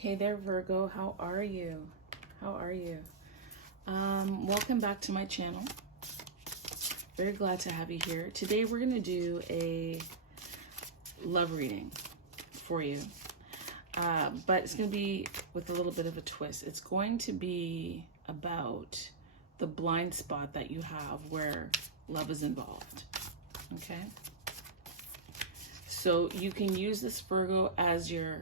Hey there, Virgo. How are you? How are you? Welcome back to my channel. Very glad to have you here. Today we're going to do a love reading for you. But it's going to be with a little bit of a twist. It's going to be about the blind spot that you have where love is involved. Okay? So you can use this, Virgo, as your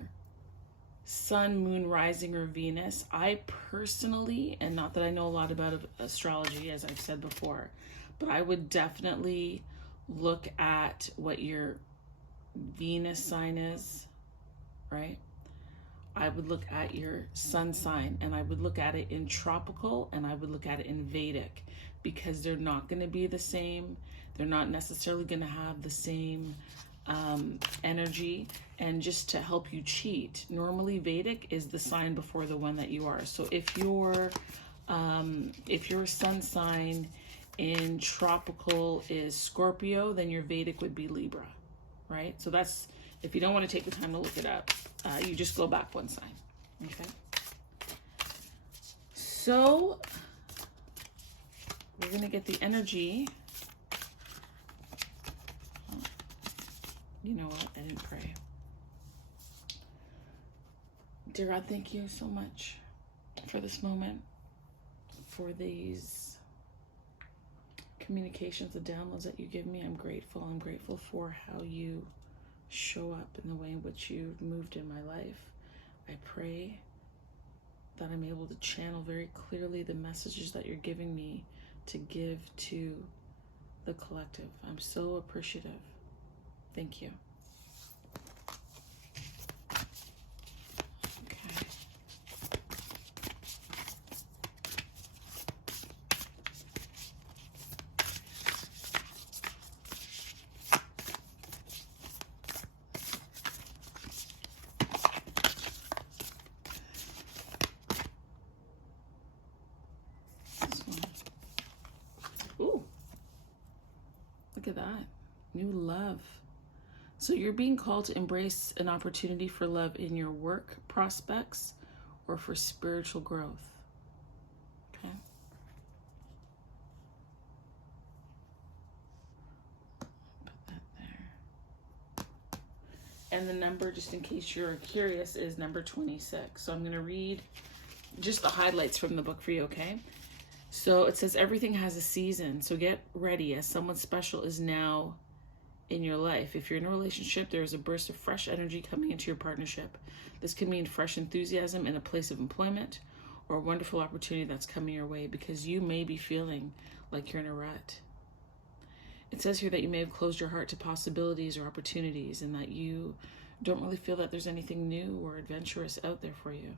sun, moon, rising, or Venus. I personally, and not that I know a lot about astrology, as I've said before, but I would definitely look at what your Venus sign is, right? I would look at your sun sign, and I would look at it in tropical, and I would look at it in Vedic, because they're not going to be the same. They're not necessarily going to have the same energy. And just to help you cheat, normally Vedic is the sign before the one that you are. So if your sun sign in tropical is Scorpio, then your Vedic would be Libra, right? So that's, if you don't want to take the time to look it up, you just go back one sign. Okay. So we're gonna get the energy. You know what? I didn't pray. Dear God, thank you so much for this moment, for these communications, the downloads that you give me. I'm grateful. I'm grateful for how you show up in the way in which you've moved in my life. I pray that I'm able to channel very clearly the messages that you're giving me to give to the collective. I'm so appreciative. Thank you. Okay. This one. Ooh. Look at that. New love. So you're being called to embrace an opportunity for love in your work prospects or for spiritual growth. Okay. Put that there. And the number, just in case you're curious, is number 26. So I'm going to read just the highlights from the book for you, okay? So it says everything has a season. So get ready, as someone special is now in your life. If you're in a relationship, there is a burst of fresh energy coming into your partnership. This could mean fresh enthusiasm in a place of employment or a wonderful opportunity that's coming your way, because you may be feeling like you're in a rut. It says here that you may have closed your heart to possibilities or opportunities, and that you don't really feel that there's anything new or adventurous out there for you.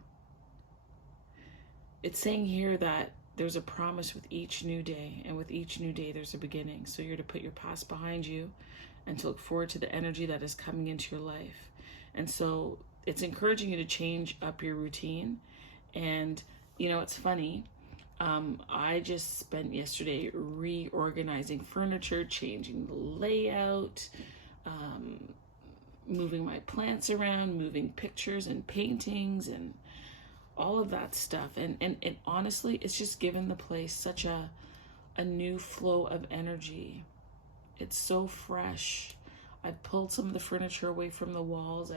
It's saying here that there's a promise with each new day, and with each new day there's a beginning. So you're to put your past behind you and to look forward to the energy that is coming into your life. And so it's encouraging you to change up your routine. And, you know, it's funny. I just spent yesterday reorganizing furniture, changing the layout, moving my plants around, moving pictures and paintings and all of that stuff. And honestly, it's just given the place such a new flow of energy. It's so fresh. I've pulled some of the furniture away from the walls.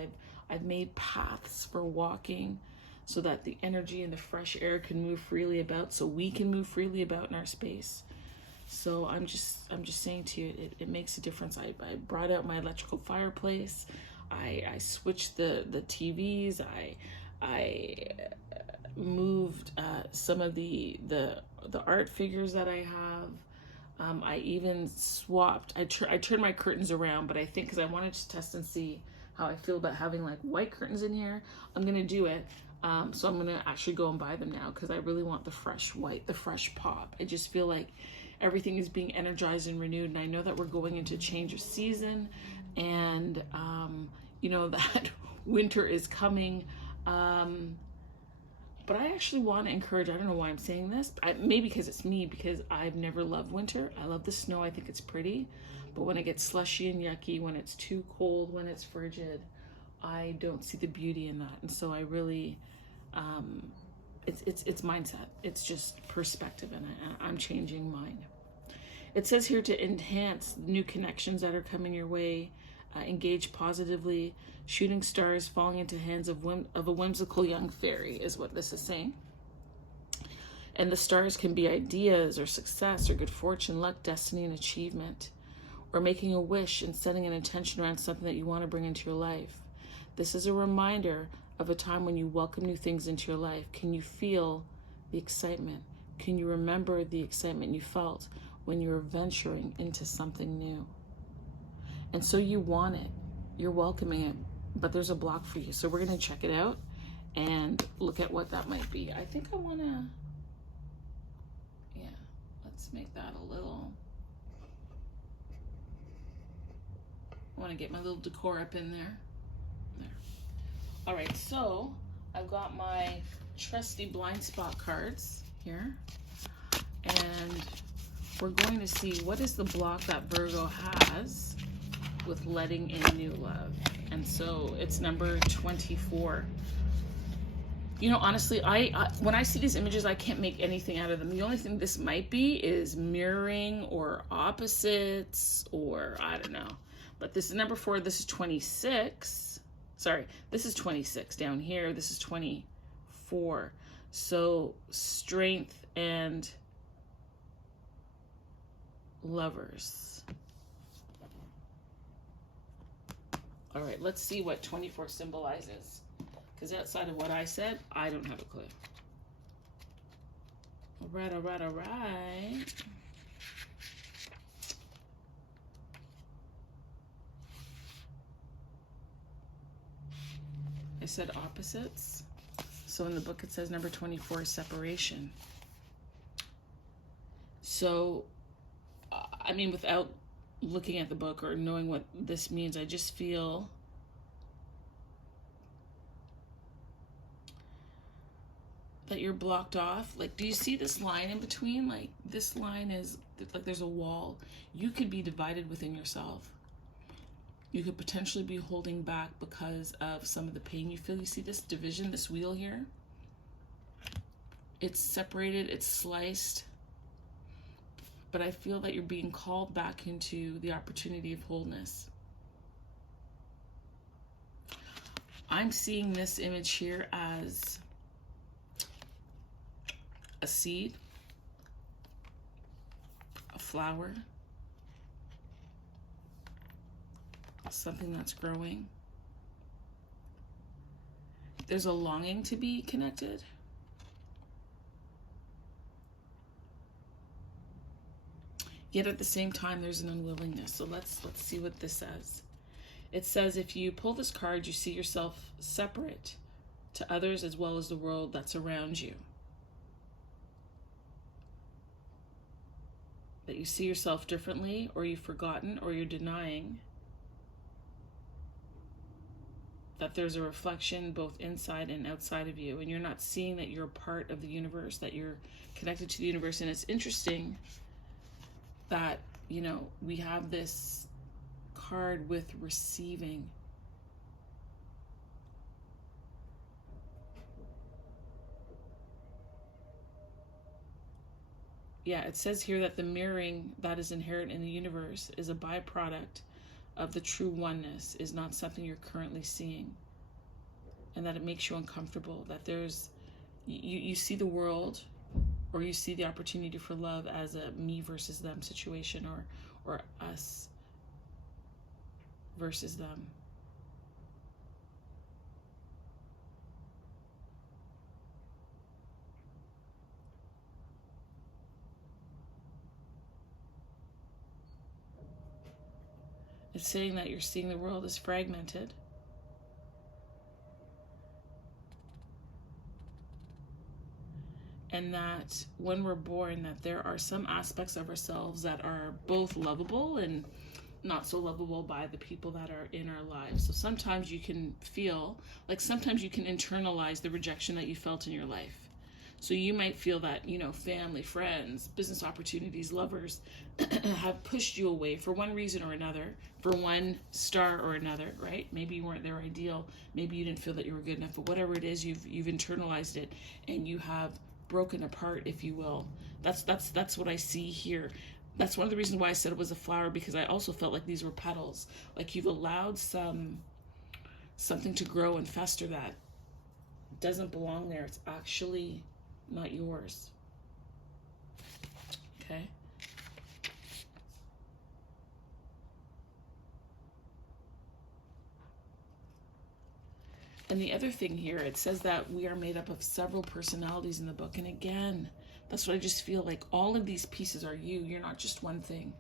I've made paths for walking so that the energy and the fresh air can move freely about, so we can move freely about in our space. So I'm just saying to you, it makes a difference. I brought out my electrical fireplace. I switched the TVs. I moved some of the art figures that I have. I even swapped, I turned my curtains around, but I think because I wanted to test and see how I feel about having like white curtains in here, I'm going to do it. So I'm going to actually go and buy them now, because I really want the fresh white, the fresh pop. I just feel like everything is being energized and renewed. And I know that we're going into a change of season, and, you know, that winter is coming. But I actually want to encourage, I don't know why I'm saying this, maybe because it's me, because I've never loved winter. I love the snow. I think it's pretty. But when it gets slushy and yucky, when it's too cold, when it's frigid, I don't see the beauty in that. And so I really, it's mindset. It's just perspective, and I'm changing mine. It says here to enhance new connections that are coming your way, engage positively, shooting stars falling into hands of a whimsical young fairy is what this is saying. And the stars can be ideas or success or good fortune, luck, destiny, and achievement, or making a wish and setting an intention around something that you want to bring into your life. This is a reminder of a time when you welcome new things into your life. Can you feel the excitement? Can you remember the excitement you felt when you were venturing into something new? And so you want it, you're welcoming it, but there's a block for you. So we're going to check it out and look at what that might be. I think I want to, let's make that a little, I want to get my little decor up in there. All right, so I've got my trusty blind spot cards here, and we're going to see what is the block that Virgo has with letting in new love. And so it's number 24. You know, honestly, I when I see these images, I can't make anything out of them. The only thing this might be is mirroring or opposites, or I don't know. But this is number 4. This is 26. Sorry, this is 26 down here. This is 24. So strength and lovers. All right, let's see what 24 symbolizes. Because outside of what I said, I don't have a clue. All right, all right, all right. I said opposites. So in the book it says number 24 is separation. So, I mean, without looking at the book or knowing what this means, I just feel that you're blocked off. Like, do you see this line in between? Like, this line is like there's a wall. You could be divided within yourself. You could potentially be holding back because of some of the pain you feel. You see this division, this wheel here? It's separated, it's sliced. But I feel that you're being called back into the opportunity of wholeness. I'm seeing this image here as a seed, a flower, something that's growing. There's a longing to be connected. Yet at the same time, there's an unwillingness. So let's see what this says. It says, if you pull this card, you see yourself separate to others as well as the world that's around you. That you see yourself differently, or you've forgotten, or you're denying that there's a reflection both inside and outside of you, and you're not seeing that you're a part of the universe, that you're connected to the universe. And it's interesting that, you know, we have this card with receiving. Yeah, it says here that the mirroring that is inherent in the universe is a byproduct of the true oneness, is not something you're currently seeing, and that it makes you uncomfortable, that there's, you see the world, or you see the opportunity for love as a me versus them situation, or us versus them. It's saying that you're seeing the world as fragmented. And that when we're born, that there are some aspects of ourselves that are both lovable and not so lovable by the people that are in our lives. So sometimes you can feel like, sometimes you can internalize the rejection that you felt in your life. So you might feel that, you know, family, friends, business opportunities, lovers have pushed you away for one reason or another, for one star or another, right? Maybe you weren't their ideal. Maybe you didn't feel that you were good enough, but whatever it is, you've internalized it and you have broken apart, if you will. That's what I see here. That's one of the reasons why I said it was a flower, because I also felt like these were petals. Like you've allowed something to grow and fester that doesn't belong there. It's actually not yours. Okay? And the other thing here, it says that we are made up of several personalities in the book. And again, that's what I just feel like. All of these pieces are you. You're not just one thing.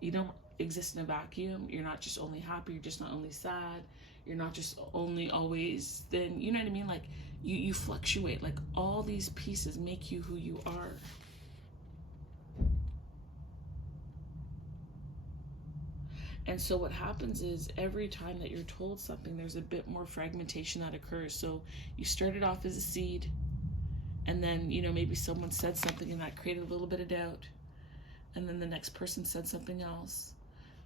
You don't exist in a vacuum. You're not just only happy. You're just not only sad. You're not just only always then, you know what I mean? Like you fluctuate. Like all these pieces make you who you are. And so what happens is every time that you're told something, there's a bit more fragmentation that occurs. So you started off as a seed, and then, you know, maybe someone said something and that created a little bit of doubt. And then the next person said something else.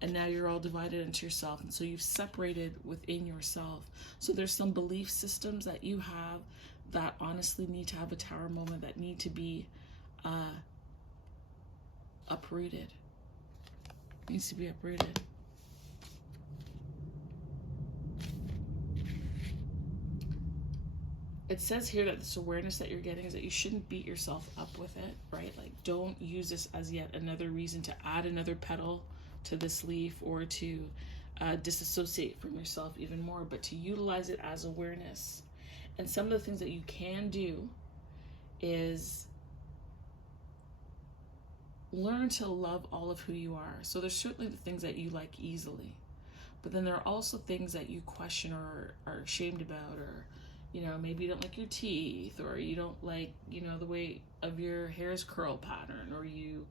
And now you're all divided into yourself. And so you've separated within yourself. So there's some belief systems that you have that honestly need to have a tower moment, that need to be uprooted. Needs to be uprooted. It says here that this awareness that you're getting is that you shouldn't beat yourself up with it, right? Like, don't use this as yet another reason to add another petal to this leaf, or to disassociate from yourself even more, but to utilize it as awareness. And some of the things that you can do is learn to love all of who you are. So there's certainly the things that you like easily, but then there are also things that you question or are ashamed about, or, you know, maybe you don't like your teeth, or you don't like, you know, the way of your hair's curl pattern, or you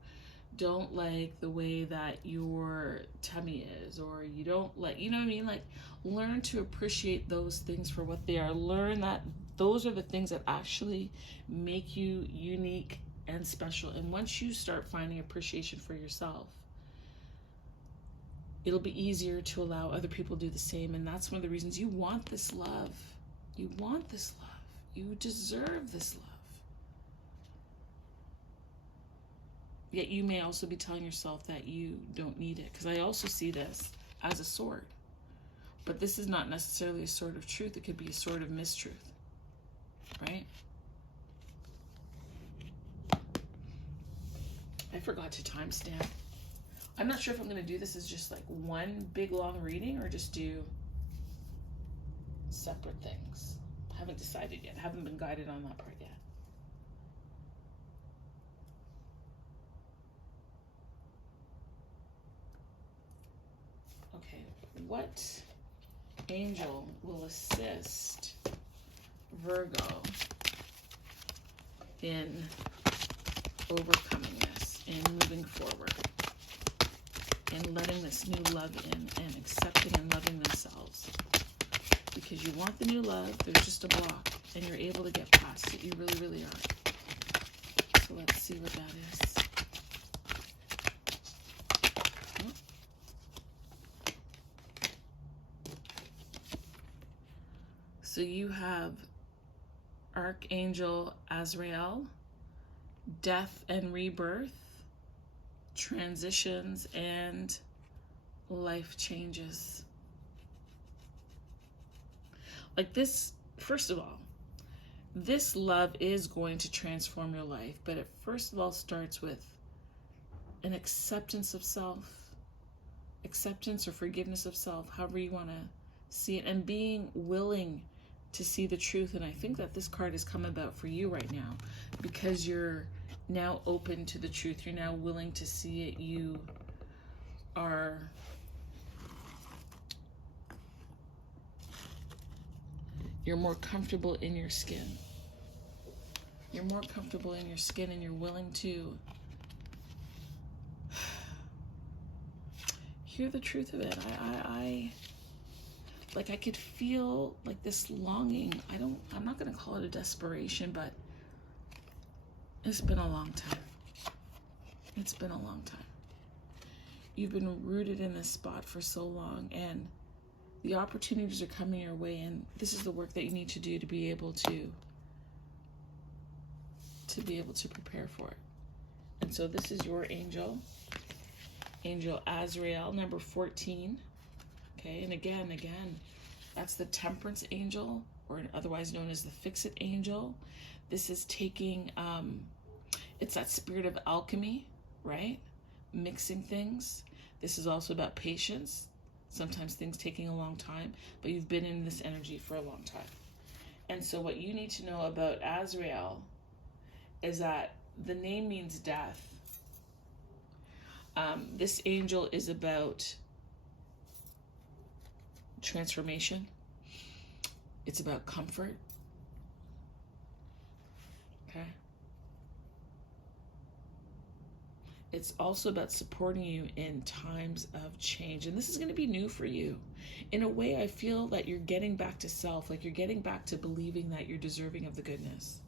don't like the way that your tummy is, or you don't like, you know what I mean? Like, learn to appreciate those things for what they are. Learn that those are the things that actually make you unique and special. And once you start finding appreciation for yourself, it'll be easier to allow other people to do the same. And that's one of the reasons you want this love. You want this love. You deserve this love. Yet you may also be telling yourself that you don't need it. Because I also see this as a sword. But this is not necessarily a sword of truth. It could be a sword of mistruth. Right? I forgot to timestamp. I'm not sure if I'm going to do this as just like one big long reading, or just do separate things. I haven't decided yet. I haven't been guided on that part yet. Okay, what angel will assist Virgo in overcoming this and moving forward and letting this new love in and accepting and loving themselves? Because you want the new love, there's just a block, and you're able to get past it. You really, really are. So let's see what that is. So you have Archangel Azrael, death and rebirth, transitions, and life changes. Like this, first of all, this love is going to transform your life, but it first of all starts with an acceptance of self, acceptance or forgiveness of self, however you want to see it, and being willing to see the truth. And I think that this card has come about for you right now because you're now open to the truth. You're now willing to see it. You are you're more comfortable in your skin. You're more comfortable in your skin, and you're willing to hear the truth of it. I could feel like this longing. I'm not going to call it a desperation, but It's been a long time. It's been a long time. You've been rooted in this spot for so long, and the opportunities are coming your way, and this is the work that you need to do to be able to prepare for it. And so this is your angel, Angel Azrael, number 14. Okay, and again, that's the Temperance Angel, or otherwise known as the Fix-It Angel. This is taking, it's that spirit of alchemy, right? Mixing things. This is also about patience. Sometimes things taking a long time, but you've been in this energy for a long time. And so what you need to know about Azrael is that the name means death. This angel is about transformation. It's about comfort. Okay. It's also about supporting you in times of change. And this is going to be new for you. In a way, I feel that you're getting back to self, like you're getting back to believing that you're deserving of the goodness,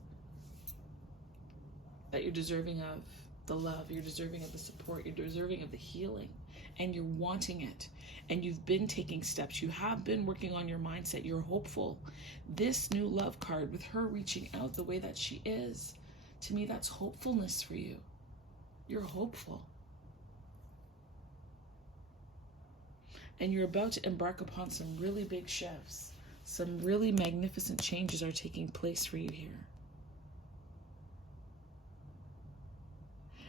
that you're deserving of the love, you're deserving of the support, you're deserving of the healing, and you're wanting it. And you've been taking steps. You have been working on your mindset. You're hopeful. This new love card with her reaching out the way that she is, to me, that's hopefulness for you. You're hopeful. And you're about to embark upon some really big shifts. Some really magnificent changes are taking place for you here.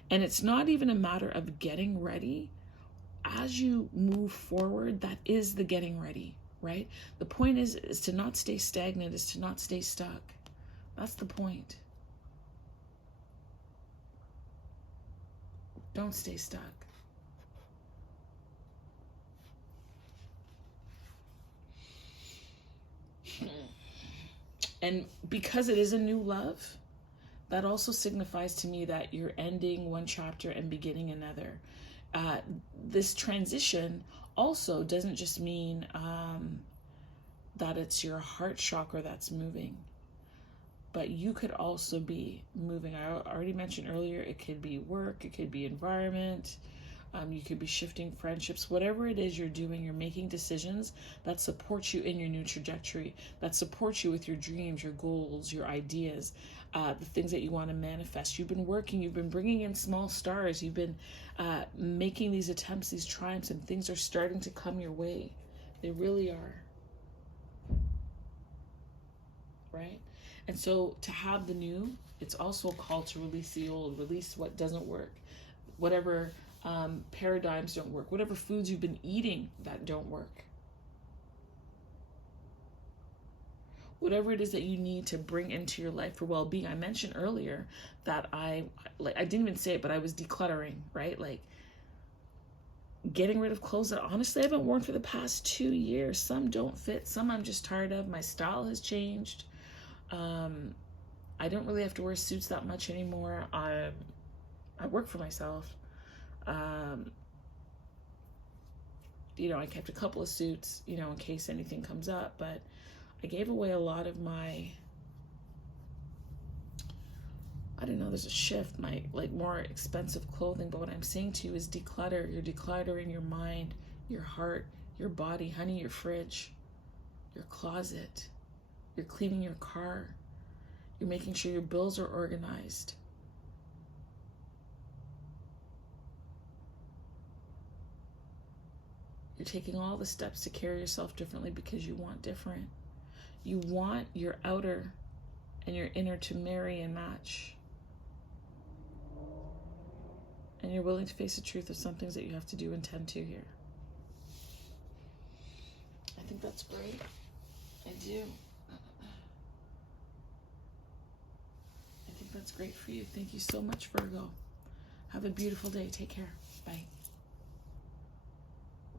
And it's not even a matter of getting ready. As you move forward, that is the getting ready, right? The point is to not stay stagnant, is to not stay stuck. That's the point. Don't stay stuck. And because it is a new love, that also signifies to me that you're ending one chapter and beginning another. This transition also doesn't just mean that it's your heart chakra that's moving, but you could also be moving. I already mentioned earlier, it could be work, it could be environment, you could be shifting friendships. Whatever it is you're doing, you're making decisions that support you in your new trajectory, that support you with your dreams, your goals, your ideas, the things that you want to manifest. You've been working, you've been bringing in small stars, you've been making these attempts, these triumphs, and things are starting to come your way. They really are. Right? And so to have the new, it's also a call to release the old, release what doesn't work, whatever paradigms don't work, whatever foods you've been eating that don't work, whatever it is that you need to bring into your life for well-being. I mentioned earlier that I didn't even say it, but I was decluttering, right? Like getting rid of clothes that honestly I haven't worn for the past 2 years. Some don't fit, some I'm just tired of. My style has changed. I don't really have to wear suits that much anymore. I work for myself. I kept a couple of suits, in case anything comes up, but I gave away a lot of my, there's a shift, my more expensive clothing. But what I'm saying to you is declutter. You're decluttering your mind, your heart, your body, honey, your fridge, your closet. You're cleaning your car. You're making sure your bills are organized. You're taking all the steps to carry yourself differently because you want different. You want your outer and your inner to marry and match. And you're willing to face the truth of some things that you have to do and tend to here. I think that's great. I do. I think that's great for you. Thank you so much, Virgo. Have a beautiful day. Take care. Bye.